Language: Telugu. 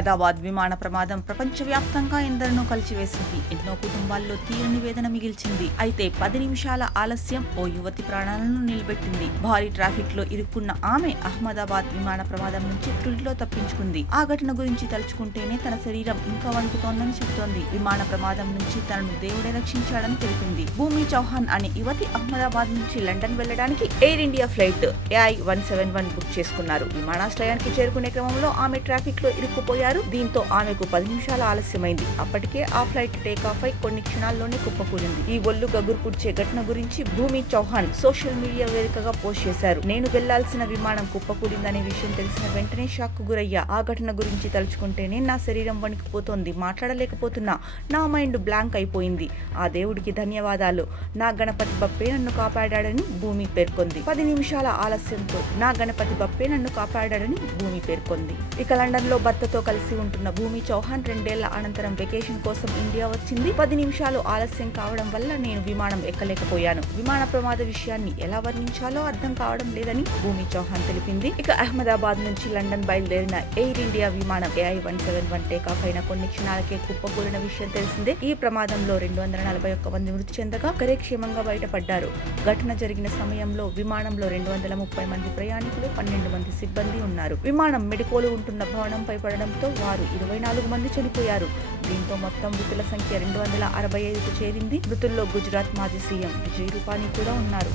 అహ్మదాబాద్ విమాన ప్రమాదం ప్రపంచవ్యాప్తంగా ఎందరినో కలిచివేసింది. ఎన్నో కుటుంబాల్లో తీరని వేదన మిగిల్చింది. అయితే 10 నిమిషాల ఆలస్యం ఓ యువతి ప్రాణాలను నిలబెట్టింది. భారీ ట్రాఫిక్ లో ఇరుక్కున్న ఆమె అహ్మదాబాద్ విమాన ప్రమాదం నుంచి త్రుటిలో తప్పించుకుంది. ఆ ఘటన గురించి తలుచుకుంటేనే తన శరీరం ఇంకా వణుకుతోందని చెబుతోంది. విమాన ప్రమాదం నుంచి తనను దేవుడే రక్షించాడని తెలిపింది. భూమి చౌహాన్ అనే యువతి అహ్మదాబాద్ నుంచి లండన్ వెళ్లడానికి air India flight AI-171 book చేసుకున్నారు. విమానాశ్రయానికి చేరుకునే క్రమంలో ఆమె ట్రాఫిక్ లో ఇరుక్కుపోయారు. దీంతో ఆమెకు 10 నిమిషాల ఆలస్యమైంది. అప్పటికే ఆ ఫ్లైట్ టేకాఫ్ అయి కొన్ని క్షణాల్లోనే కుప్పకూలింది. ఈ ఒళ్ళు గగుర్పుడ్చే ఘటన గురించి భూమి చౌహాన్ సోషల్ మీడియా వేదికగా పోస్ట్ చేశారు. నేను వెళ్లాల్సిన విమానం కుప్పకూలిందనే విషయం తెలిసిన వెంటనే షాక్ కు గురయ్యా. ఆ ఘటన గురించి తలుచుకుంటేనే నా శరీరం వణికిపోతోంది. మాట్లాడలేకపోతున్నా. నా మైండ్ బ్లాంక్ అయిపోయింది. ఆ దేవుడికి ధన్యవాదాలు. నా గణపతి బప్పే నన్ను కాపాడాడని భూమి పేర్కొంది. 10 నిమిషాల ఆలస్యంతో నా గణపతి బప్పే నన్ను కాపాడాడని భూమి పేర్కొంది. ఇక లండన్ లో భర్తతో కలిసి ఉంటున్న భూమి చౌహాన్ 2 ఏళ్ల అనంతరం వెకేషన్ కోసం ఇండియా వచ్చింది. 10 నిమిషాలు ఆలస్యం కావడం వల్ల నేను విమానం ఎక్కలేకపోయాను. విమాన ప్రమాద విషయాన్ని ఎలా వర్ణించాలో అర్థం కావడం లేదని భూమి చౌహాన్ తెలిపింది. ఇక అహ్మదాబాద్ నుంచి లండన్ బయలుదేరిన ఎయిర్ ఇండియా విమానం AI-171 టేకాఫ్ అయిన కొన్ని క్షణాలకే కుప్పకూలిన విషయం తెలిసిందే. ఈ ప్రమాదంలో 241 మంది మృతి చెందగా ఒకరే క్షేమంగా బయటపడ్డారు. ఘటన జరిగిన సమయంలో విమానంలో 230 మంది ప్రయాణికులు, 12 మంది సిబ్బంది ఉన్నారు. విమానం మెడికోలు ఉంటున్న భవనంపై పడడంతో వారు 24 మంది చనిపోయారు. దీంతో మొత్తం మృతుల సంఖ్య 265కు చేరింది. మృతుల్లో గుజరాత్ మాజీ సీఎం విజయ్ రూపానీ కూడా ఉన్నారు.